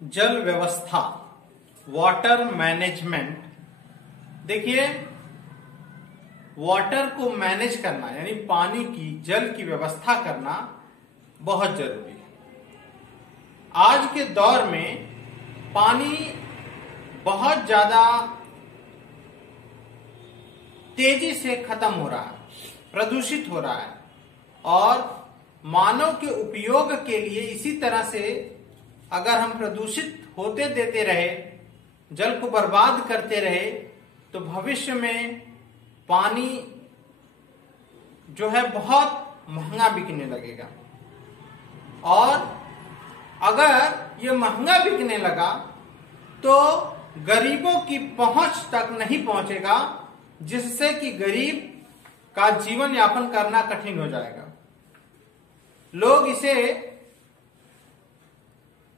जल व्यवस्था, water management. देखिए, वाटर को मैनेज करना यानी पानी की, जल की व्यवस्था करना बहुत जरूरी है। आज के दौर में पानी बहुत ज्यादा तेजी से खत्म हो रहा है, प्रदूषित हो रहा है, और मानव के उपयोग के लिए इसी तरह से अगर हम प्रदूषित होते देते रहे, जल को बर्बाद करते रहे, तो भविष्य में पानी जो है बहुत महंगा बिकने लगेगा। और अगर ये महंगा बिकने लगा तो गरीबों की पहुंच तक नहीं पहुंचेगा, जिससे कि गरीब का जीवन यापन करना कठिन हो जाएगा। लोग इसे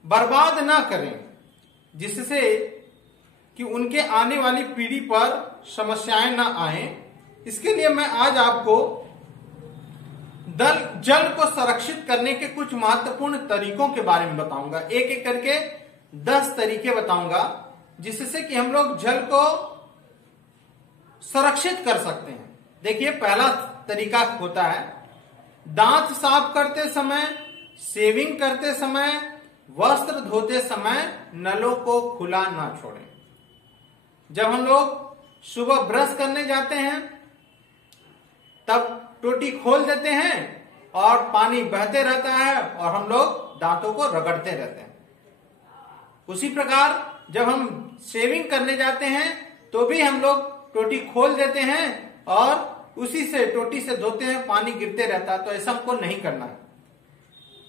बर्बाद ना करें, जिससे कि उनके आने वाली पीढ़ी पर समस्याएं ना आए। इसके लिए मैं आज आपको जल को संरक्षित करने के कुछ महत्वपूर्ण तरीकों के बारे में बताऊंगा। एक एक करके 10 तरीके बताऊंगा, जिससे कि हम लोग जल को संरक्षित कर सकते हैं। देखिए, पहला तरीका होता है दांत साफ करते समय, शेविंग करते समय, वस्त्र धोते समय नलों को खुला ना छोड़ें। जब हम लोग सुबह ब्रश करने जाते हैं तब टोटी खोल देते हैं और पानी बहते रहता है और हम लोग दांतों को रगड़ते रहते हैं। उसी प्रकार जब हम शेविंग करने जाते हैं तो भी हम लोग टोटी खोल देते हैं और उसी से टोटी से धोते हैं, पानी गिरते रहता है। तो ऐसा हमको नहीं करना है।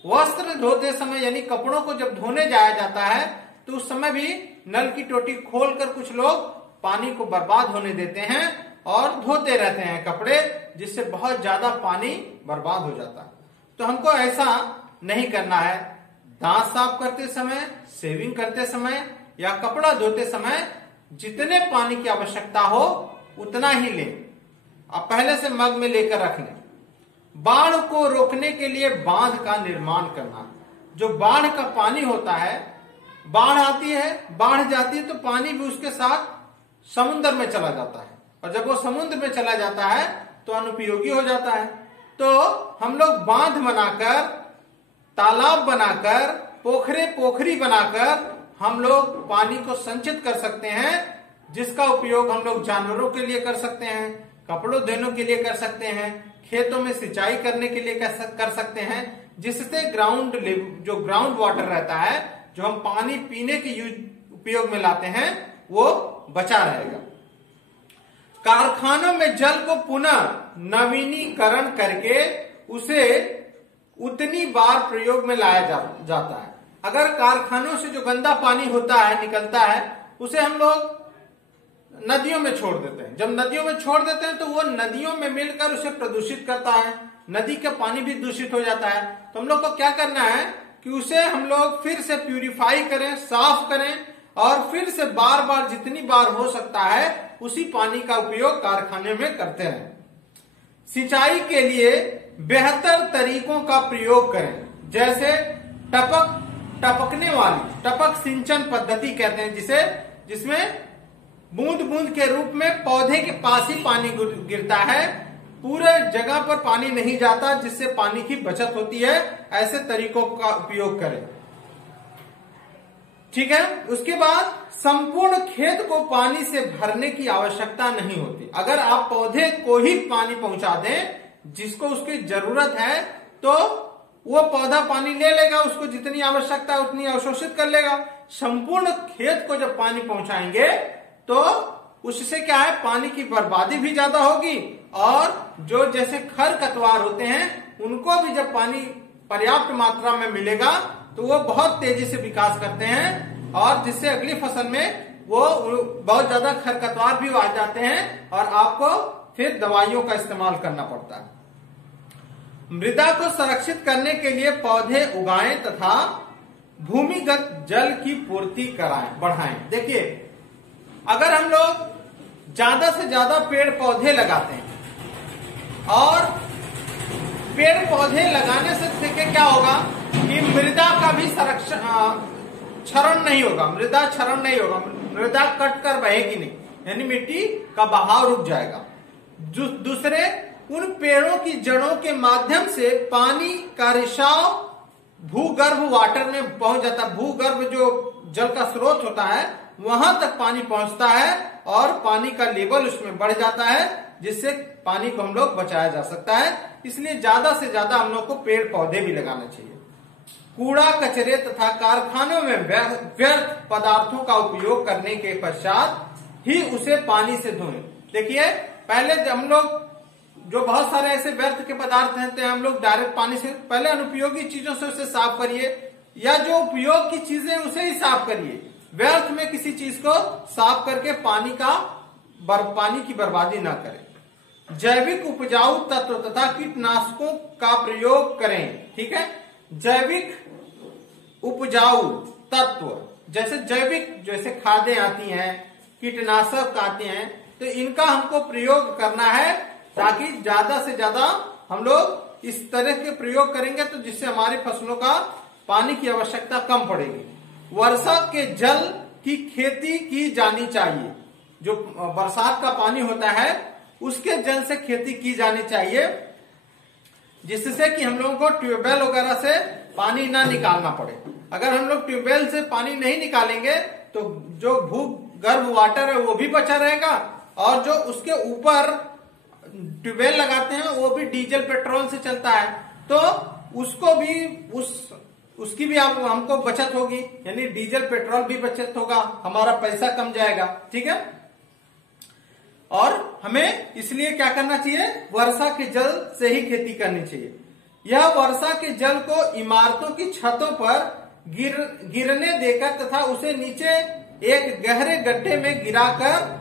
वस्त्र धोते समय यानी कपड़ों को जब धोने जाया जाता है तो उस समय भी नल की टोटी खोलकर कुछ लोग पानी को बर्बाद होने देते हैं और धोते रहते हैं कपड़े, जिससे बहुत ज्यादा पानी बर्बाद हो जाता है। तो हमको ऐसा नहीं करना है। दांत साफ करते समय, शेविंग करते समय या कपड़ा धोते समय जितने पानी की आवश्यकता हो उतना ही लें। आप पहले से मग में लेकर रख लें। बाढ़ को रोकने के लिए बांध का निर्माण करना। जो बाढ़ का पानी होता है, बाढ़ आती है, बाढ़ जाती है तो पानी भी उसके साथ समुद्र में चला जाता है, और जब वो समुद्र में चला जाता है तो अनुपयोगी हो जाता है। तो हम लोग बांध बनाकर, तालाब बनाकर, पोखरी बनाकर हम लोग पानी को संचित कर सकते हैं, जिसका उपयोग हम लोग जानवरों के लिए कर सकते हैं, कपड़ों धोने के लिए कर सकते हैं, खेतों में सिंचाई करने के लिए कर सकते हैं, जिससे जो ग्राउंड वाटर रहता है, जो हम पानी पीने के उपयोग में लाते हैं, वो बचा रहेगा। कारखानों में जल को पुनः नवीनीकरण करके उसे उतनी बार प्रयोग में लाया जाता है। अगर कारखानों से जो गंदा पानी होता है, निकलता है, उसे हम लोग नदियों में छोड़ देते हैं। जब नदियों में छोड़ देते हैं तो वो नदियों में मिलकर उसे प्रदूषित करता है, नदी का पानी भी दूषित हो जाता है। तो हम लोग को क्या करना है कि उसे हम लोग फिर से प्यूरिफाई करें, साफ करें, और फिर से बार बार जितनी बार हो सकता है उसी पानी का उपयोग कारखाने में करते रहें। सिंचाई के लिए बेहतर तरीकों का प्रयोग करें, जैसे टपक सिंचन पद्धति कहते हैं, जिसमें बूंद बूंद के रूप में पौधे के पास ही पानी गिरता है, पूरे जगह पर पानी नहीं जाता, जिससे पानी की बचत होती है। ऐसे तरीकों का उपयोग करें। ठीक है। उसके बाद संपूर्ण खेत को पानी से भरने की आवश्यकता नहीं होती। अगर आप पौधे को ही पानी पहुंचा दें जिसको उसकी जरूरत है, तो वो पौधा पानी ले लेगा, उसको जितनी आवश्यकता है उतनी अवशोषित कर लेगा। संपूर्ण खेत को जब पानी पहुंचाएंगे तो उससे क्या है, पानी की बर्बादी भी ज्यादा होगी, और जो जैसे खरपतवार होते हैं उनको भी जब पानी पर्याप्त मात्रा में मिलेगा तो वो बहुत तेजी से विकास करते हैं, और जिससे अगली फसल में वो बहुत ज्यादा खरपतवार भी आ जाते हैं और आपको फिर दवाइयों का इस्तेमाल करना पड़ता है। मृदा को संरक्षित करने के लिए पौधे उगाएं तथा भूमिगत जल की पूर्ति बढ़ाएं। देखिए, अगर हम लोग ज्यादा से ज्यादा पेड़ पौधे लगाते हैं, और पेड़ पौधे लगाने से देखिए क्या होगा कि मृदा का भी क्षरण नहीं होगा, मृदा क्षरण नहीं होगा, मृदा कट कर बहेगी नहीं, यानी मिट्टी का बहाव रुक जाएगा। दूसरे, उन पेड़ों की जड़ों के माध्यम से पानी का रिसाव भूगर्भ वाटर में पहुंच जाता है। भूगर्भ जो जल का स्रोत होता है वहां तक पानी पहुंचता है और पानी का लेवल उसमें बढ़ जाता है, जिससे पानी को हम लोग बचाया जा सकता है। इसलिए ज्यादा से ज्यादा हम लोग को पेड़ पौधे भी लगाना चाहिए। कूड़ा कचरे तथा कारखानों में व्यर्थ पदार्थों का उपयोग करने के पश्चात ही उसे पानी से धोएं। देखिए, पहले हम लोग जो बहुत सारे ऐसे व्यर्थ के पदार्थ रहते हैं, हम लोग डायरेक्ट पानी से, पहले अनुपयोगी चीजों से उसे साफ करिए, या जो उपयोग की चीजें उसे ही साफ करिए। व्यर्थ में किसी चीज को साफ करके पानी की बर्बादी ना करें। जैविक उपजाऊ तत्व तथा कीटनाशकों का प्रयोग करें। ठीक है, जैविक उपजाऊ तत्व जैसे खादें आती हैं, कीटनाशक आते हैं, तो इनका हमको प्रयोग करना है ताकि ज्यादा से ज्यादा हम लोग इस तरह के प्रयोग करेंगे तो जिससे हमारी फसलों का पानी की आवश्यकता कम पड़ेगी। वर्षा के जल की खेती की जानी चाहिए। जो बरसात का पानी होता है उसके जल से खेती की जानी चाहिए, जिससे कि हम लोगों को ट्यूबवेल वगैरह से पानी ना निकालना पड़े। अगर हम लोग ट्यूबवेल से पानी नहीं निकालेंगे तो जो भूगर्भ वाटर है वो भी बचा रहेगा, और जो उसके ऊपर ट्यूबवेल लगाते हैं वो भी डीजल पेट्रोल से चलता है, तो उसको भी उसकी भी हमको बचत होगी, यानी डीजल पेट्रोल भी बचत होगा, हमारा पैसा कम जाएगा। ठीक है, और हमें इसलिए क्या करना चाहिए, वर्षा के जल से ही खेती करनी चाहिए। यह वर्षा के जल को इमारतों की छतों पर गिरने देकर तथा उसे नीचे एक गहरे गड्ढे में गिराकर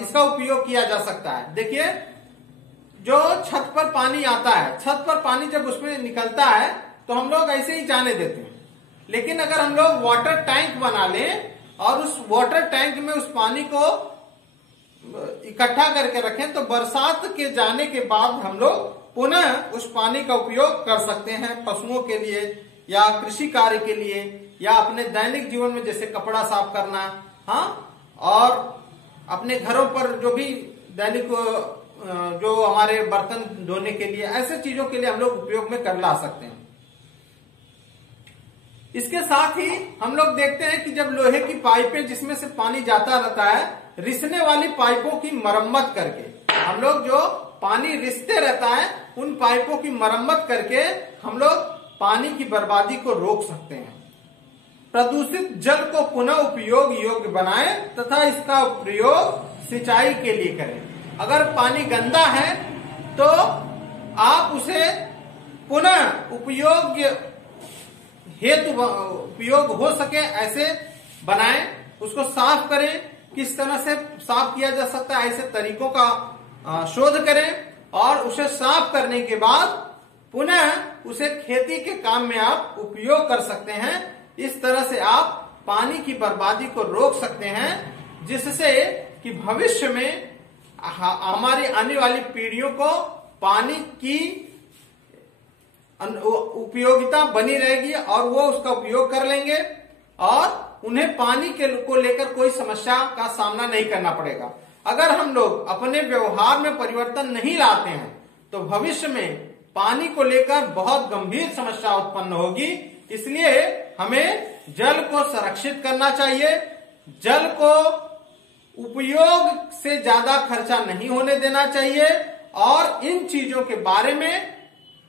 इसका उपयोग किया जा सकता है। देखिए, जो छत पर पानी आता है, छत पर पानी जब उसमें निकलता है तो हम लोग ऐसे ही जाने देते हैं, लेकिन अगर हम लोग वाटर टैंक बना लें और उस वाटर टैंक में उस पानी को इकट्ठा करके रखें तो बरसात के जाने के बाद हम लोग पुनः उस पानी का उपयोग कर सकते हैं, पशुओं के लिए या कृषि कार्य के लिए या अपने दैनिक जीवन में, जैसे कपड़ा साफ करना, हाँ, और अपने घरों पर जो भी दैनिक जो हमारे बर्तन धोने के लिए, ऐसे चीजों के लिए हम लोग उपयोग में कर ला सकते हैं। इसके साथ ही हम लोग देखते हैं कि जब लोहे की पाइपें जिसमें से पानी जाता रहता है, रिसने वाली पाइपों की मरम्मत करके हम लोग, जो पानी रिसते रहता है, उन पाइपों की मरम्मत करके हम लोग पानी की बर्बादी को रोक सकते हैं। प्रदूषित जल को पुनः उपयोग योग्य बनाएं तथा इसका प्रयोग सिंचाई के लिए करें। अगर पानी गंदा है तो आप उसे पुनः उपयोग हो सके ऐसे बनाएं, उसको साफ करें। किस तरह से साफ किया जा सकता है, ऐसे तरीकों का शोध करें और उसे साफ करने के बाद पुनः उसे खेती के काम में आप उपयोग कर सकते हैं। इस तरह से आप पानी की बर्बादी को रोक सकते हैं, जिससे कि भविष्य में हमारी आने वाली पीढ़ियों को पानी की उपयोगिता बनी रहेगी और वो उसका उपयोग कर लेंगे और उन्हें पानी को लेकर कोई समस्या का सामना नहीं करना पड़ेगा। अगर हम लोग अपने व्यवहार में परिवर्तन नहीं लाते हैं तो भविष्य में पानी को लेकर बहुत गंभीर समस्या उत्पन्न होगी। इसलिए हमें जल को संरक्षित करना चाहिए, जल को उपयोग से ज्यादा खर्चा नहीं होने देना चाहिए और इन चीजों के बारे में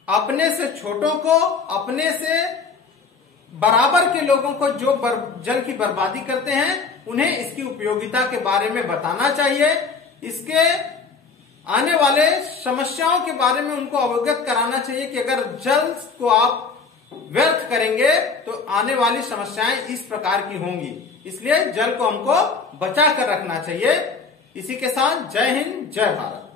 अपने से छोटों को, अपने से बराबर के लोगों को जो जल की बर्बादी करते हैं उन्हें इसकी उपयोगिता के बारे में बताना चाहिए। इसके आने वाले समस्याओं के बारे में उनको अवगत कराना चाहिए कि अगर जल को आप व्यर्थ करेंगे तो आने वाली समस्याएं इस प्रकार की होंगी। इसलिए जल को हमको बचा कर रखना चाहिए। इसी के साथ जय हिंद, जय भारत।